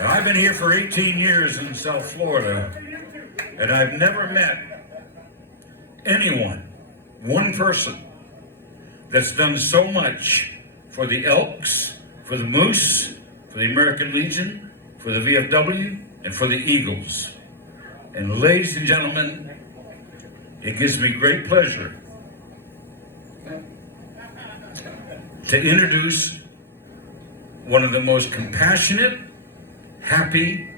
I've been here for 18 years in South Florida, and I've never met anyone, one person, that's done so much for the Elks, for the Moose, for the American Legion, for the VFW, and for the Eagles. And ladies and gentlemen, it gives me great pleasure to introduce one of the most compassionate, happy,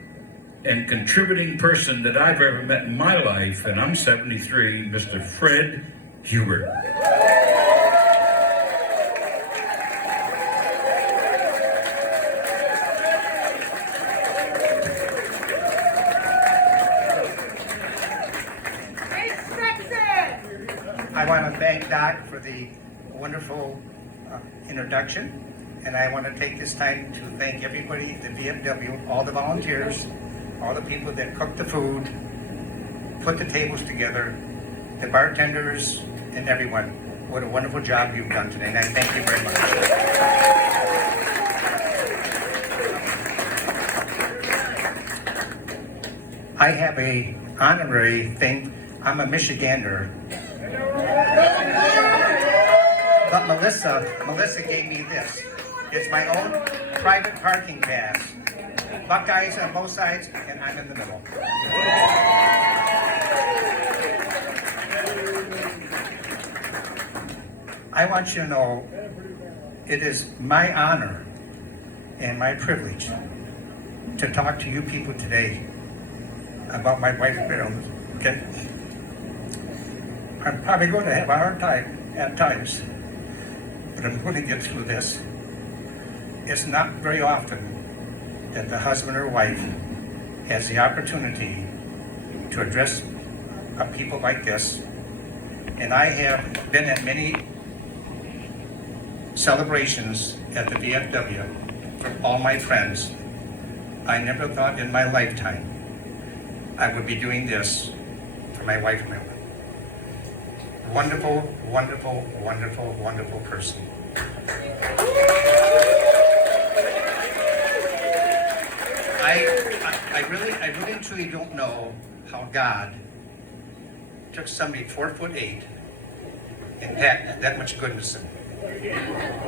and contributing person that I've ever met in my life, and I'm 73, Mr. Fred Hubert. I want to thank Doc for the wonderful introduction. And I want to take this time to thank everybody at the VFW, all the volunteers, all the people that cook the food, put the tables together, the bartenders, and everyone. What a wonderful job you've done today, and I thank you very much. I have a honorary thing. I'm a Michigander. But Melissa gave me this. It's my own private parking pass. Buckeyes on both sides, and I'm in the middle. I want you to know it is my honor and my privilege to talk to you people today about my wife's burial. Okay? I'm probably going to have a hard time at times, but I'm going to get through this. It's not very often that the husband or wife has the opportunity to address people like this. And I have been at many celebrations at the VFW for all my friends. I never thought in my lifetime I would be doing this for my wife, Marilyn. Wonderful, wonderful, wonderful, wonderful person. I really truly don't know how God took somebody 4'8" and packed that much goodness in.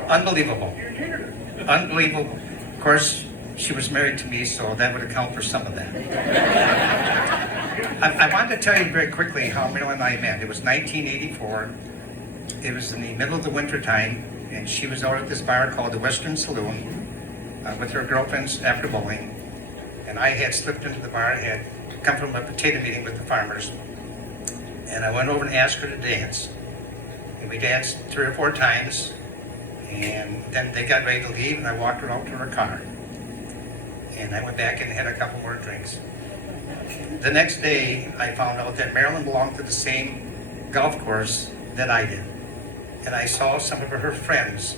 Unbelievable. Unbelievable. Of course, she was married to me, so that would account for some of that. I wanted to tell you very quickly how Marilyn and I met. It was 1984. It was in the middle of the winter time, and she was out at this bar called the Western Saloon with her girlfriends after bowling. And I had slipped into the bar. I had come from a potato meeting with the farmers. And I went over and asked her to dance. And we danced 3 or 4 times. And then they got ready to leave, and I walked her out to her car. And I went back and had a couple more drinks. The next day, I found out that Marilyn belonged to the same golf course that I did. And I saw some of her friends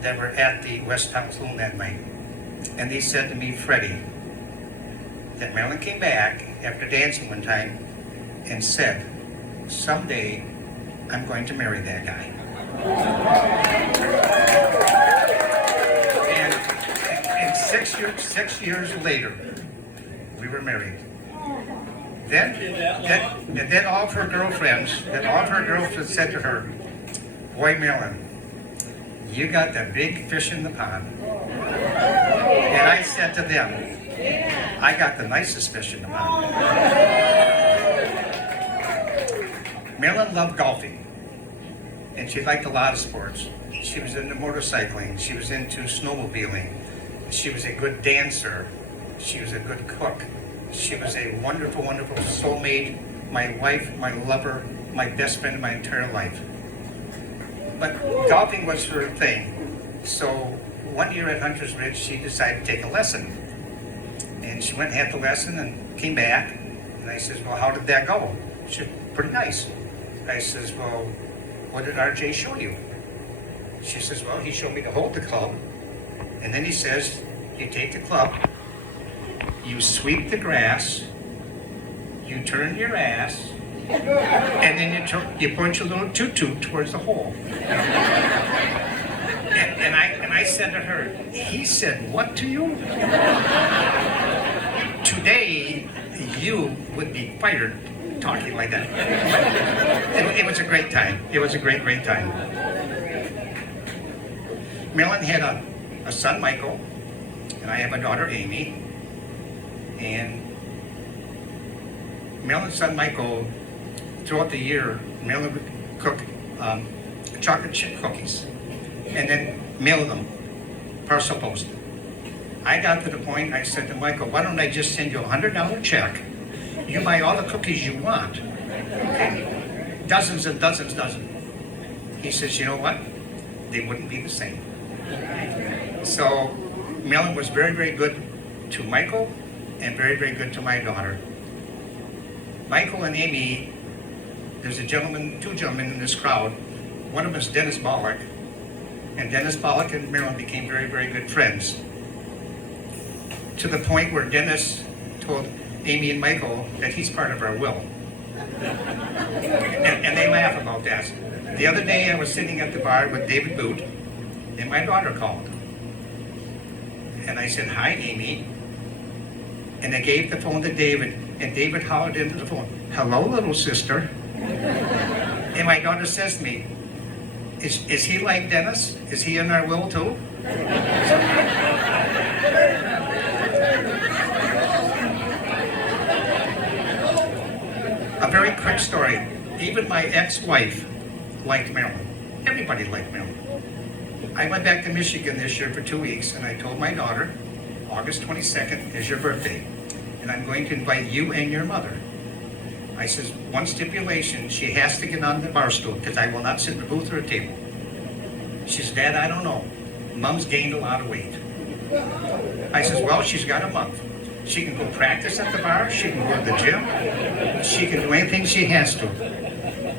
that were at the West Town Saloon that night. And they said to me, Freddie, that Marilyn came back after dancing one time and said, someday I'm going to marry that guy. And 6 years later, we were married. Then all of her girlfriends said to her, boy, Marilyn, you got the big fish in the pond. And I said to them, I got the nicest fish in the pond. Marilyn loved golfing, and she liked a lot of sports. She was into motorcycling, she was into snowmobiling, she was a good dancer, she was a good cook. She was a wonderful, wonderful soulmate, my wife, my lover, my best friend in my entire life. But golfing was her thing. So one year at Hunter's Ridge, she decided to take a lesson. And she went and had the lesson and came back. And I says, well, how did that go? She said, pretty nice. I says, well, what did RJ show you? She says, well, he showed me to hold the club. And then he says, you take the club, you sweep the grass, you turn your ass, and then you point your little toot-toot towards the hole. And I said to her, he said what to you? Today, you would be fired talking like that. It was a great time. It was a great, great time. Marilyn had a son, Michael, and I have a daughter, Amy. And Marilyn's son, Michael, throughout the year, Marilyn would cook chocolate chip cookies and then mail them parcel post. I got to the point, I said to Michael, why don't I just send you a $100 check? You buy all the cookies you want. Okay? Dozens and dozens. He says, you know what? They wouldn't be the same. So Marilyn was very, very good to Michael and very, very good to my daughter. Michael and Amy, there's two gentlemen in this crowd. One of them is Dennis Bollock. And Dennis Bollock and Marilyn became very, very good friends. To the point where Dennis told Amy and Michael that he's part of our will. And they laugh about that. The other day I was sitting at the bar with David Boot, and my daughter called. And I said, hi, Amy. And I gave the phone to David, and David hollered into the phone, hello, little sister. And my daughter says to me, is he like Dennis? Is he in our will too? A very quick story. Even my ex-wife liked Marilyn. Everybody liked Marilyn. I went back to Michigan this year for 2 weeks, and I told my daughter, August 22nd is your birthday, and I'm going to invite you and your mother. I says, one stipulation, she has to get on the bar stool, because I will not sit in the booth or a table. She says, Dad, I don't know. Mom's gained a lot of weight. I says, well, she's got a month. She can go practice at the bar, she can go to the gym, she can do anything she has to.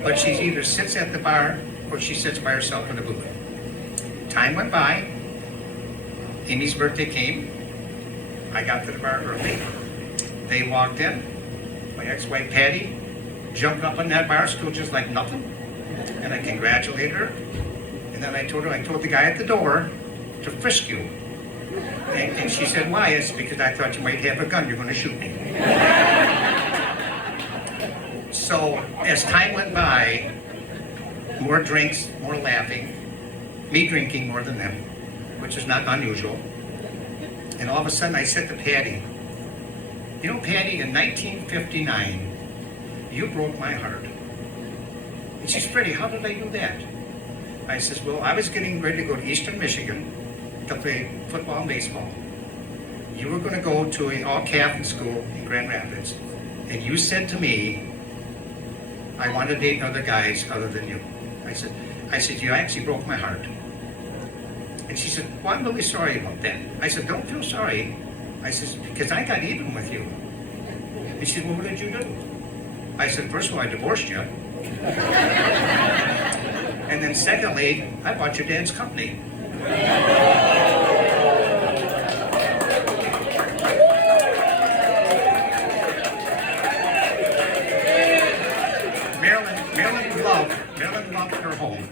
But she either sits at the bar or she sits by herself in the booth. Time went by, Amy's birthday came, I got to the bar early. They walked in, my ex-wife Patty jumped up on that bar stool just like nothing, and I congratulated her. And then I told the guy at the door to frisk you. And she said, why? It's because I thought you might have a gun, you're going to shoot me. So as time went by, more drinks, more laughing, me drinking more than them, which is not unusual. And all of a sudden I said to Patty, you know, Patty, in 1959, you broke my heart. And she said, Freddie, how did I do that? I says, well, I was getting ready to go to Eastern Michigan to play football and baseball. You were going to go to an all-Catholic school in Grand Rapids, and you said to me, I want to date other guys other than you. I said, you actually broke my heart. And she said, well, I'm really sorry about that. I said, don't feel sorry. I said, because I got even with you. And she said, well, what did you do? I said, first of all, I divorced you. And then secondly, I bought your dad's company. Marilyn loved her home.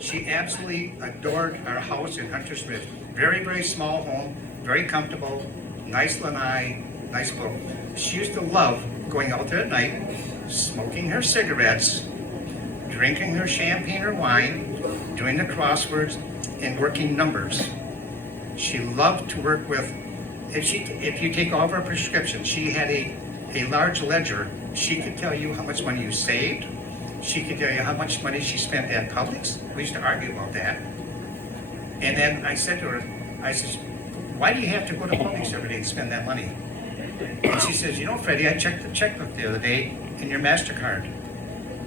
She absolutely adored our house in Hunter Smith. Very, very small home, very comfortable, nice lanai, nice book. She used to love going out there at night, smoking her cigarettes, drinking her champagne or wine, doing the crosswords, and working numbers. She loved to work with, if you take all of her prescriptions, she had a large ledger. She could tell you how much money you saved. She could tell you how much money she spent at Publix. We used to argue about that. And then I said to her, I said, why do you have to go to Publix every day and spend that money? And she says, you know, Freddie, I checked the checkbook the other day in your MasterCard.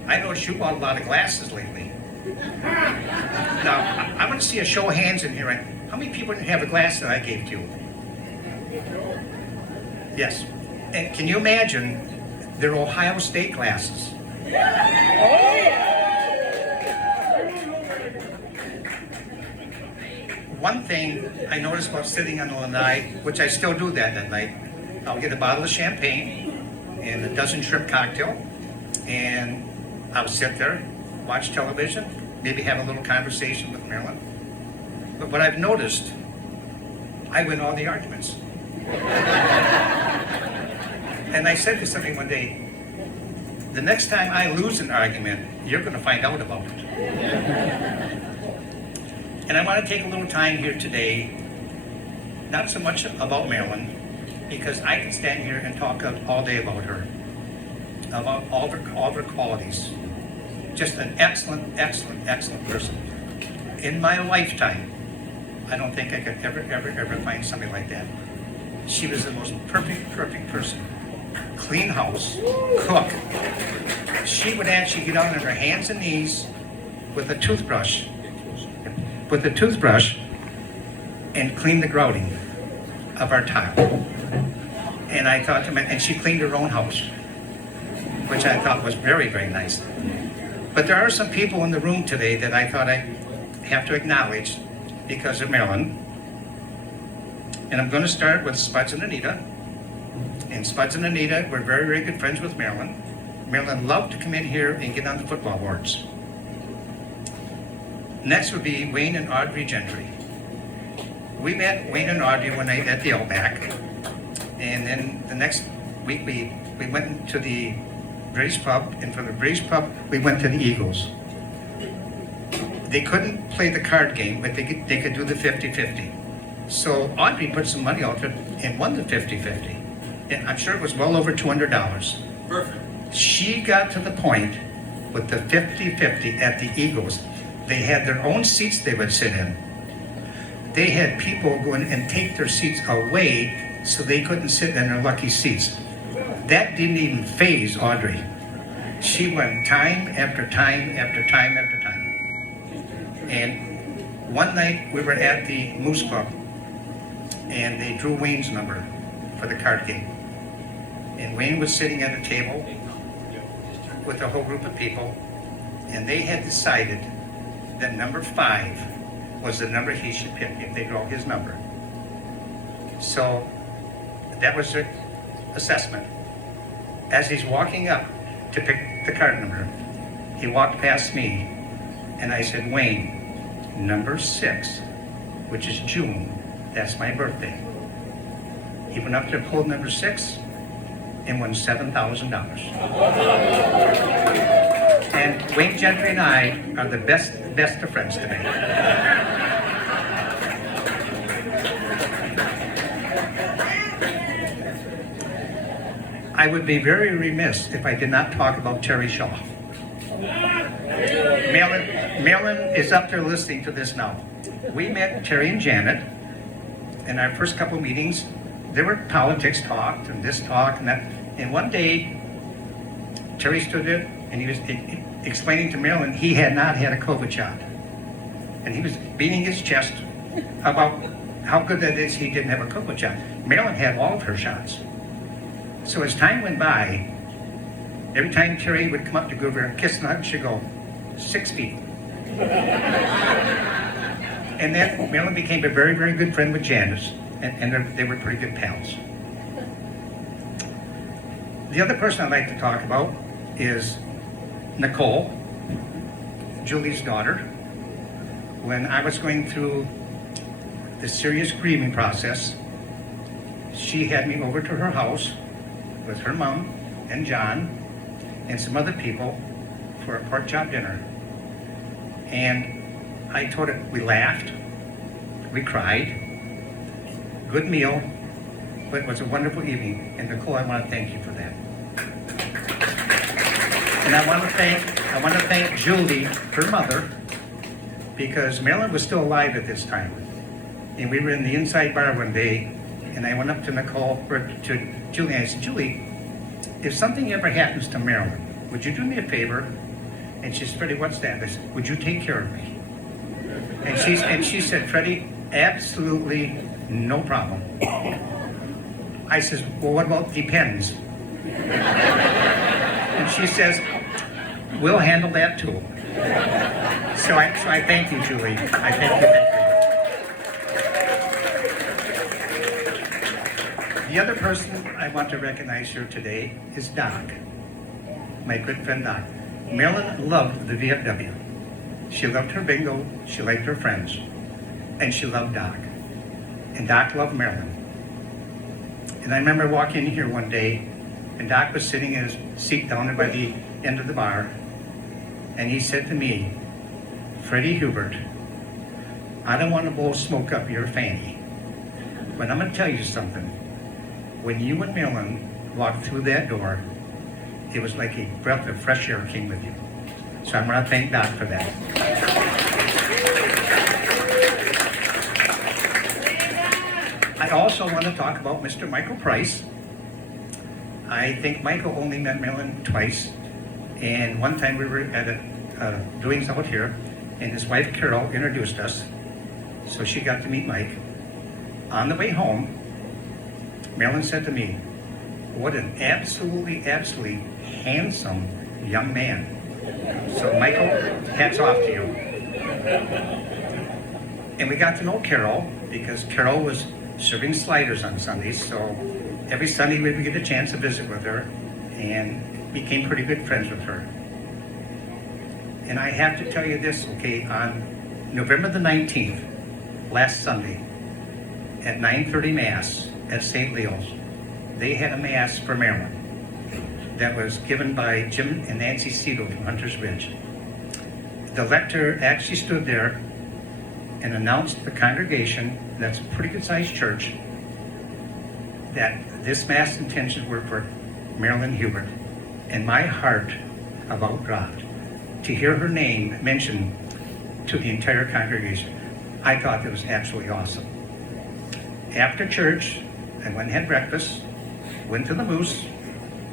I noticed you bought a lot of glasses lately. Now, I want to see a show of hands in here. How many people didn't have a glass that I gave to you? Yes. And can you imagine, they're Ohio State glasses. One thing I noticed about sitting on the lanai, which I still do that night, I'll get a bottle of champagne and a dozen shrimp cocktail, and I'll sit there, watch television, maybe have a little conversation with Marilyn. But what I've noticed, I win all the arguments. And I said to somebody one day, the next time I lose an argument, you're going to find out about it. And I want to take a little time here today, not so much about Marilyn, because I can stand here and talk all day about her, about all of her qualities. Just an excellent, excellent, excellent person. In my lifetime, I don't think I could ever find somebody like that. She was the most perfect person. Clean house, cook. She would actually get out on her hands and knees with a toothbrush, and clean the grouting of our tile. And I thought to myself, and she cleaned her own house, which I thought was very, very nice. But there are some people in the room today that I thought I have to acknowledge because of Marilyn. And I'm going to start with Spuds and Anita. And Spuds and Anita were very, very good friends with Marilyn. Marilyn loved to come in here and get on the football boards. Next would be Wayne and Audrey Gentry. We met Wayne and Audrey one night at the Outback. And then the next week we went to the British pub, and from the British pub we went to the Eagles. They couldn't play the card game, but they could do the 50-50. So Audrey put some money out and won the 50-50. And I'm sure it was well over $200. Perfect. She got to the point with the 50-50 at the Eagles. They had their own seats they would sit in. They had people go in and take their seats away so they couldn't sit in their lucky seats. That didn't even faze Audrey. She won time after time after time after time. And one night we were at the Moose Club and they drew Wayne's number for the card game. And Wayne was sitting at a table with a whole group of people, and they had decided that number 5 was the number he should pick if they draw his number. So that was their assessment. As he's walking up to pick the card number, he walked past me, and I said, Wayne, number 6, which is June, that's my birthday. He went up there, pulled number 6, and won $7,000. And Wayne Gentry and I are the best of friends today. I would be very remiss if I did not talk about Terry Shaw. Marilyn is up there listening to this now. We met Terry and Janet in our first couple meetings. There were politics talked and this talk and that. And one day, Terry stood there and he was explaining to Marilyn he had not had a COVID shot. And he was beating his chest about how good that is he didn't have a COVID shot. Marilyn had all of her shots. So as time went by, every time Terry would come up to give her a kiss and hug, she'd go, 6 feet. And then Marilyn became a very, very good friend with Janice, and they were pretty good pals. The other person I'd like to talk about is Nicole, Julie's daughter. When I was going through the serious grieving process, she had me over to her house with her mom and John and some other people for a pork chop dinner. And I told her, we laughed, we cried, good meal, but it was a wonderful evening. And Nicole, I want to thank you for that. And I want to thank Julie, her mother, because Marilyn was still alive at this time. And we were in the inside bar one day, and I went up to Nicole, or to Julie, and I said, Julie, if something ever happens to Marilyn, would you do me a favor? And she said, Freddie, what's that? I said, would you take care of me? And she said, Freddie, absolutely no problem. I says, well, what about depends? And she says, we'll handle that too. So I thank you, Julie. I thank you. The other person I want to recognize here today is Doc, my good friend Doc. Marilyn loved the VFW. She loved her bingo, she liked her friends, and she loved Doc. And Doc loved Marilyn. And I remember walking in here one day, And Doc was sitting in his seat down there by the end of the bar. And he said to me, "Freddie Hubert, I don't want to blow smoke up your fanny, but I'm going to tell you something. When you and Marilyn walked through that door, it was like a breath of fresh air came with you." So I'm going to thank Doc for that. I also want to talk about Mr. Michael Price. I think Michael only met Marilyn twice. And one time we were at a doings out here, and his wife Carol introduced us. So she got to meet Mike. On the way home, Marilyn said to me, "What an absolutely handsome young man." So Michael, hats off to you. And we got to know Carol because Carol was serving sliders on Sundays. So every Sunday we would get a chance to visit with her and became pretty good friends with her. And I have to tell you this, okay, on November the 19th, last Sunday, at 9:30 Mass at St. Leo's, they had a Mass for Marilyn that was given by Jim and Nancy Cito from Hunter's Ridge. The lector actually stood there and announced the congregation, that's a pretty good sized church, that this Mass intentions were for Marilyn Hubert. And my heart about God, to hear her name mentioned to the entire congregation, I thought that was absolutely awesome. After church, I went and had breakfast, went to the Moose,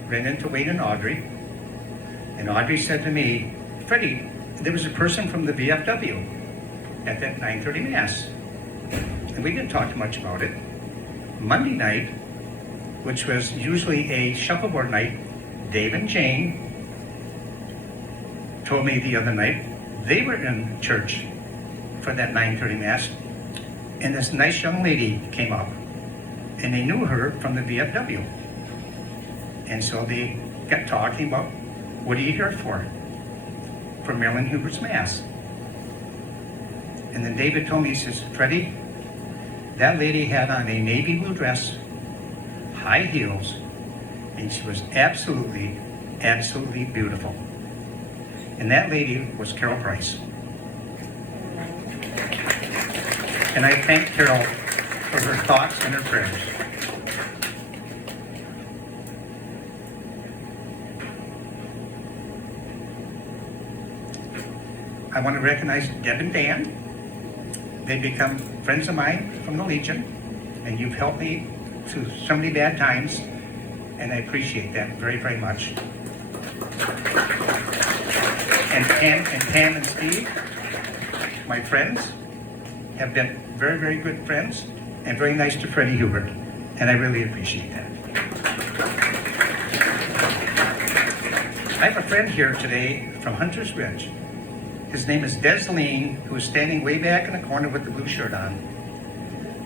ran into Wayne and Audrey, and Audrey said to me, "Freddie, there was a person from the VFW at that 9:30 Mass." And we didn't talk too much about it. Monday night, which was usually a shuffleboard night, Dave and Jane told me the other night they were in church for that 9:30 Mass, and this nice young lady came up, and they knew her from the VFW. And so they got talking about, "What are you here for?" "For Marilyn Hubert's Mass." And then David told me, he says, "Freddie, that lady had on a navy blue dress, high heels, and she was absolutely beautiful." And that lady was Carol Price. And I thank Carol for her thoughts and her prayers. I want to recognize Deb and Dan. They've become friends of mine from the Legion, and you've helped me through so many bad times, and I appreciate that very, very much. And Pam and Steve, my friends, have been very, very good friends and very nice to Freddie Hubert, and I really appreciate that. I have a friend here today from Hunter's Ridge. His name is Des Lean, who is standing way back in the corner with the blue shirt on.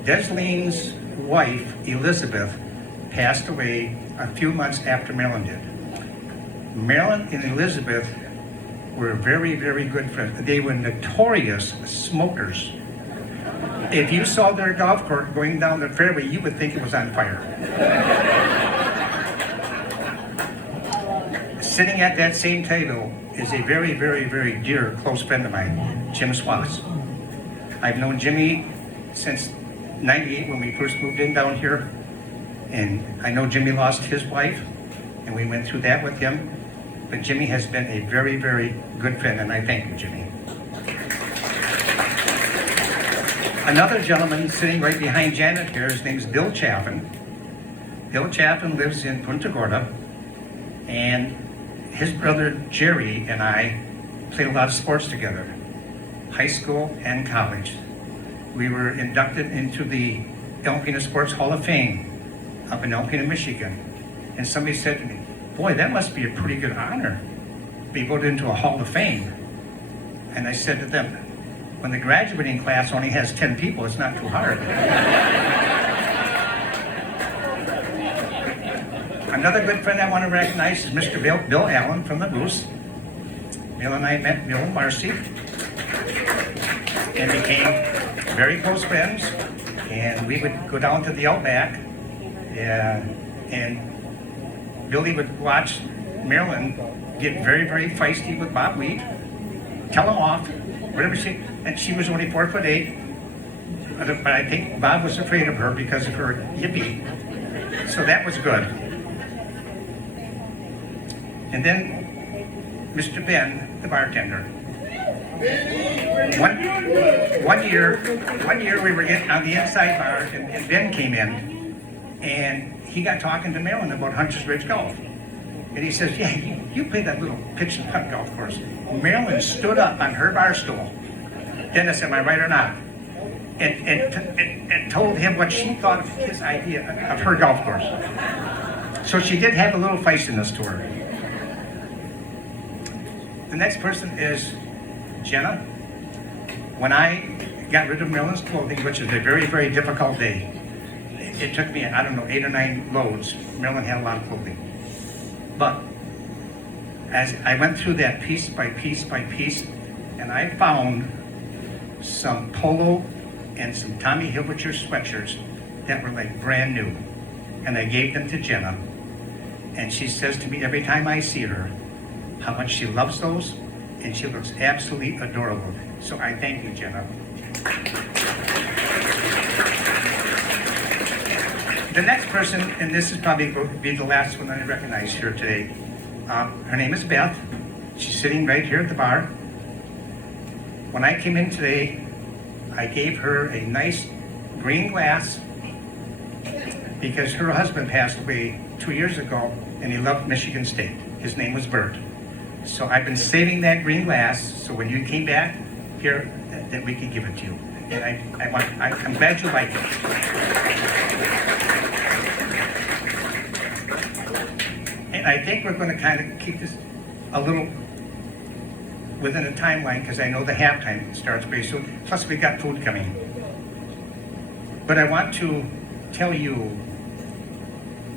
Des Lean's wife, Elizabeth, passed away a few months after Marilyn did. Marilyn and Elizabeth were very, very good friends. They were notorious smokers. If you saw their golf cart going down the fairway, you would think it was on fire. Sitting at that same table is a very, very, very dear close friend of mine, Jim Swass. I've known Jimmy since '98 when we first moved in down here, and I know Jimmy lost his wife, and we went through that with him, but Jimmy has been a very, very good friend, and I thank you, Jimmy. Another gentleman sitting right behind Janet here, his name's Bill Chaffin. Bill Chaffin lives in Punta Gorda, and his brother Jerry and I played a lot of sports together, high school and college. We were inducted into the Alpena Sports Hall of Fame up in Alpena, Michigan. And somebody said to me, "Boy, that must be a pretty good honor, be voted into a Hall of Fame." And I said to them, when the graduating class only has 10 people, it's not too hard. Another good friend I want to recognize is Mr. Bill Allen from the Moose. Bill and I met Bill and Marcy and became very close friends, and we would go down to the Outback and Billy would watch Marilyn get very, very feisty with Bob Wheat, tell him off, whatever and she was only 4'8", but I think Bob was afraid of her because of her yippee, so that was good. And then Mr. Ben, the bartender. One year we were getting on the inside bar, and Ben came in, and he got talking to Marilyn about Hunter's Ridge Golf. And he says, yeah, you play that little pitch and putt golf course. Marilyn stood up on her bar stool. Dennis, am I right or not? And told him what she thought of his idea of her golf course. So she did have a little feistiness to her. The next person is Jenna. When I got rid of Marilyn's clothing, which is a very, very difficult day, it took me, I don't know, 8 or 9 loads. Marilyn had a lot of clothing. But as I went through that piece by piece by piece, and I found some polo and some Tommy Hilfiger sweatshirts that were like brand new. And I gave them to Jenna. And she says to me every time I see her, how much she loves those, and she looks absolutely adorable. So I thank you, Jenna. The next person, and this is probably going to be the last one that I recognize here today. Her name is Beth. She's sitting right here at the bar. When I came in today, I gave her a nice green glass because her husband passed away 2 years ago, and he loved Michigan State. His name was Bert. So I've been saving that green glass, so when you came back here, that we could give it to you. And I'm glad you like it. And I think we're going to kind of keep this a little within a timeline, because I know the halftime starts pretty soon. Plus we got food coming. But I want to tell you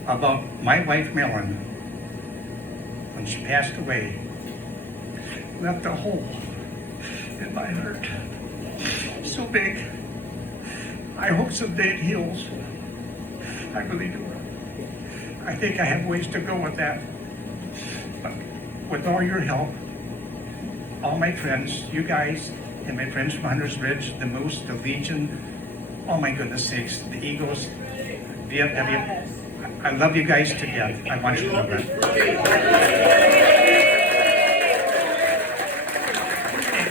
about my wife Marilyn. When she passed away, left a hole in my heart so big. I hope someday it heals. I really do. I think I have ways to go with that. But with all your help, all my friends, you guys, and my friends from Hunter's Ridge, the Moose, the Legion, oh my goodness sakes, the Eagles, VFW, I love you guys to death. I want you to know that.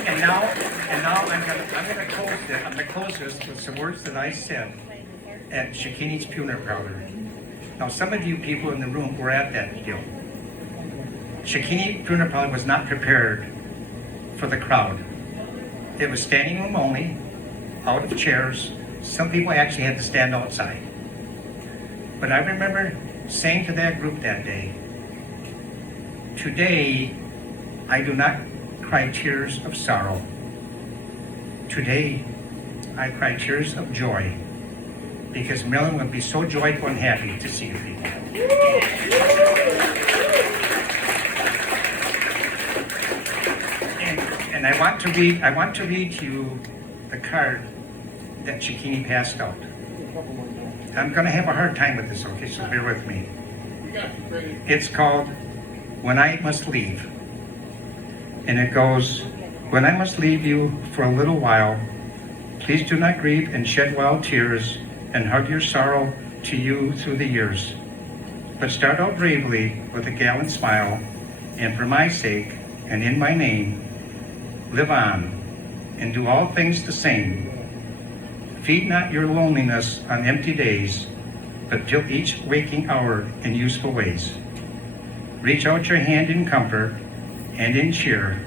And now I'm gonna close this with some words that I said at Shakini's funeral parlor. Now, some of you people in the room were at that deal. Shakini funeral parlor was not prepared for the crowd. It was standing room only, out of chairs. Some people actually had to stand outside. But I remember saying to that group that day, today I do not cry tears of sorrow. Today I cry tears of joy, because Marilyn would be so joyful and happy to see you people. And I want to read to you the card that Shakini passed out. I'm going to have a hard time with this, okay, so bear with me. It's called When I Must Leave. And it goes, when I must leave you for a little while, please do not grieve and shed wild tears and hug your sorrow to you through the years. But start out bravely with a gallant smile, and for my sake and in my name, live on and do all things the same. Feed not your loneliness on empty days, but fill each waking hour in useful ways. Reach out your hand in comfort and in cheer,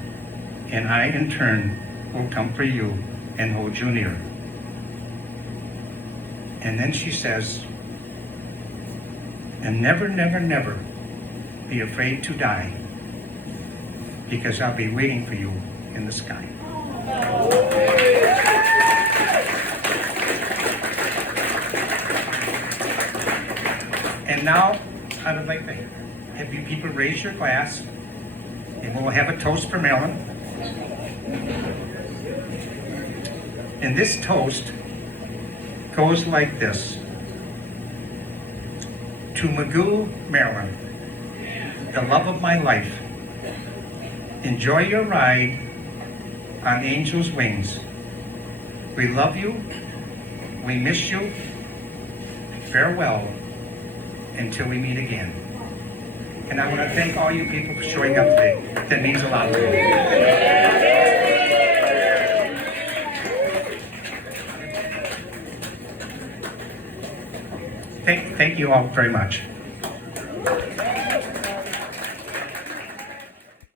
and I in turn will come for you and hold you near. And then she says, and never, never, never be afraid to die, because I'll be waiting for you in the sky. And now, I would like to have you people raise your glass, and we'll have a toast for Marilyn. And this toast goes like this. To Magoo, Marilyn, the love of my life. Enjoy your ride on Angel's Wings. We love you. We miss you. Farewell until we meet again. And I want to thank all you people for showing up today. That means a lot to me. Thank you all very much.